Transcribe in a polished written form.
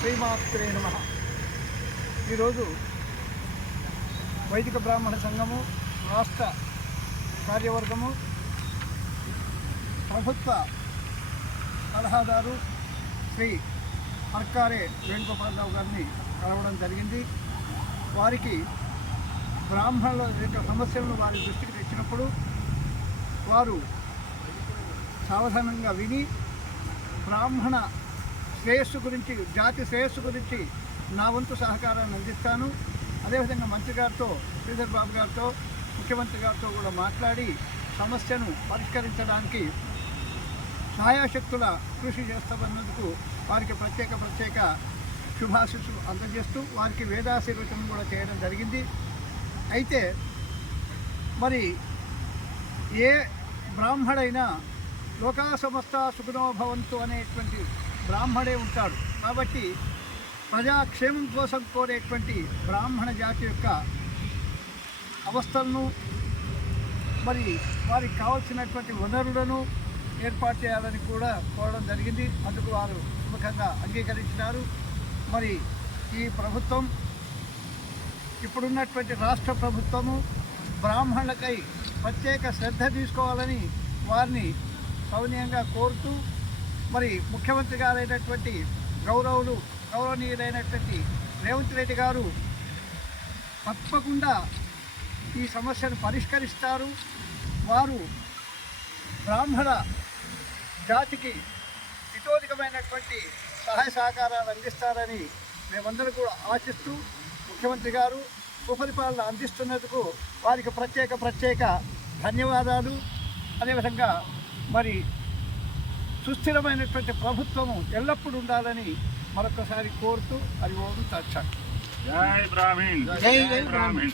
శ్రీమాత్రే నమః. ఈరోజు వైదిక బ్రాహ్మణ సంఘము రాష్ట్ర కార్యవర్గము ప్రభుత్వ సలహాదారు శ్రీ అర్కారే వేణుగోపాలరావు గారిని కలవడం జరిగింది. వారికి బ్రాహ్మణుల యొక్క సమస్యలను వారి దృష్టికి తెచ్చినప్పుడు వారు సావధానంగా విని బ్రాహ్మణ శ్రేయస్సు గురించి, జాతి శ్రేయస్సు గురించి నా వంతు సహకారాన్ని అందిస్తాను. అదేవిధంగా మంత్రి గారితో, శ్రీధర్ బాబు గారితో, ముఖ్యమంత్రి గారితో కూడా మాట్లాడి సమస్యను పరిష్కరించడానికి ఛాయాశక్తుల కృషి చేస్తామన్నందుకు వారికి ప్రత్యేక శుభాశీస్సులు అందజేస్తూ వారికి వేదాశీర్వచనం కూడా చేయడం జరిగింది. అయితే మరి ఏ బ్రాహ్మడైనా లోకా సమస్త సుఖినో భవంతు అనేటువంటి బ్రాహ్మడే ఉంటాడు. కాబట్టి ప్రజాక్షేమం కోసం కోరేటువంటి బ్రాహ్మణ జాతి యొక్క అవస్థలను, మరి వారికి కావాల్సినటువంటి వనరులను ఏర్పాటు చేయాలని కూడా కోరడం జరిగింది. అందుకు వారు సుముఖంగా అంగీకరించినారు. మరి ఈ ప్రభుత్వం, ఇప్పుడున్నటువంటి రాష్ట్ర ప్రభుత్వము బ్రాహ్మణులకై ప్రత్యేక శ్రద్ధ తీసుకోవాలని వారిని సౌనీయంగా కోరుతూ, మరి ముఖ్యమంత్రి గారైనటువంటి గౌరవనీయులైనటువంటి రేవంత్ రెడ్డి గారు తప్పకుండా ఈ సమస్యను పరిష్కరిస్తారు. వారు బ్రాహ్మణ జాతికి ఇతోధికమైనటువంటి సహాయ సహకారాలు అందిస్తారని మేమందరం కూడా ఆశిస్తూ, ముఖ్యమంత్రి గారు సుపరిపాలన అందిస్తున్నందుకు వారికి ప్రత్యేక ధన్యవాదాలు. అదేవిధంగా మరి సుస్థిరమైనటువంటి ప్రభుత్వము ఎల్లప్పుడూ ఉండాలని మరొకసారి కోరుతూ, హరి ఓం తత్సత్. జై బ్రాహ్మణ్. జై బ్రాహ్మణ్.